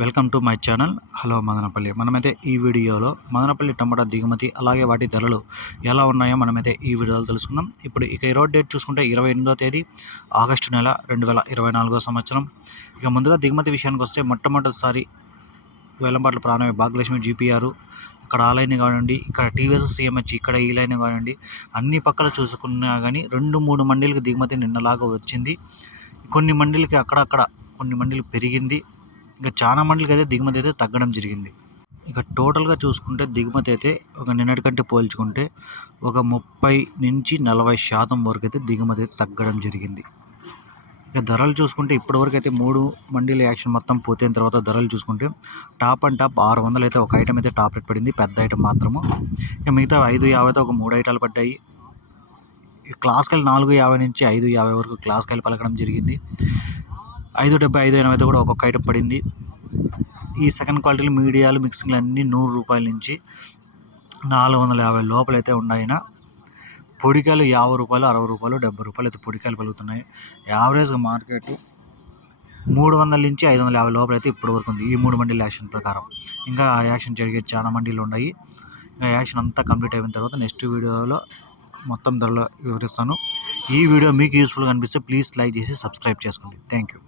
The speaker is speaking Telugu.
Welcome to my channel. Hello Madanapalle. మనమైతే ఈ వీడియోలో మదనపల్లి టమాటా దిగుమతి అలాగే వాటి ధరలు ఎలా ఉన్నాయో మనమైతే ఈ వీడియోలో తెలుసుకుందాం. ఇప్పుడు ఇక ఈరోజు డేట్ చూసుకుంటే ఇరవై ఎనిమిదో తేదీ ఆగస్టు నెల రెండు వేల ఇరవై నాలుగో సంవత్సరం. ఇక ముందుగా దిగుమతి విషయానికి వస్తే మొట్టమొదటిసారి వేలంపాట్ల ప్రాణమే భాగ్యలక్ష్మి జీపీఆర్ ఇక్కడ ఆ లైన్ కానివ్వండి ఇక్కడ టీవీఎస్ సీఎంహెచ్ ఇక్కడ ఈ లైన్ కానివ్వండి అన్ని పక్కల చూసుకున్నా కానీ రెండు మూడు మండీలకు దిగుమతి నిన్నలాగా వచ్చింది. కొన్ని మండీలకి అక్కడక్కడ కొన్ని మండీలు పెరిగింది. ఇంకా చాలా మండలికి అయితే దిగుమతి అయితే తగ్గడం జరిగింది. ఇక టోటల్గా చూసుకుంటే దిగుమతి అయితే ఒక నిన్నటి కంటే పోల్చుకుంటే ఒక ముప్పై నుంచి నలభై శాతం వరకు అయితే దిగుమతి అయితే తగ్గడం జరిగింది. ఇక ధరలు చూసుకుంటే ఇప్పటివరకు అయితే మూడు మండీల యాక్షన్ మొత్తం పూర్తయిన తర్వాత ధరలు చూసుకుంటే టాప్ అండ్ టాప్ ఆరు వందలు అయితే ఒక ఐటమ్ అయితే టాప్ రేట్ పడింది పెద్ద ఐటమ్ మాత్రము. ఇక మిగతా ఐదు యాభై అయితే ఒక మూడు ఐటాలు పడ్డాయి. క్లాస్కాయలు నాలుగు యాభై నుంచి ఐదు యాభై వరకు క్లాస్కాయలు పలకడం జరిగింది. ఐదు డెబ్బై ఐదు ఎనభై కూడా ఒక్కొక్క ఐటమ్ పడింది. ఈ సెకండ్ క్వాలిటీలు మీడియాలు మిక్సింగ్లు అన్నీ నూరు రూపాయల నుంచి నాలుగు వందల యాభై లోపలైతే ఉన్నాయిన. పొడికాయలు యాభై రూపాయలు అరవై రూపాయలు డెబ్బై రూపాయలు అయితే పొడికాయలు పెరుగుతున్నాయి. యావరేజ్గా మార్కెట్ మూడు వందల నుంచి ఐదు వందల యాభై లోపల అయితే ఇప్పటి వరకు ఉంది. ఈ మూడు మండీల యాక్షన్ ప్రకారం. ఇంకా యాక్షన్ జరిగే చాలా మండీలు ఉన్నాయి. ఇంకా యాక్షన్ అంతా కంప్లీట్ అయిన తర్వాత నెక్స్ట్ వీడియోలో మొత్తం ధరలో వివరిస్తాను. ఈ వీడియో మీకు యూస్ఫుల్గా అనిపిస్తే ప్లీజ్ లైక్ చేసి సబ్స్క్రైబ్ చేసుకోండి. Thank you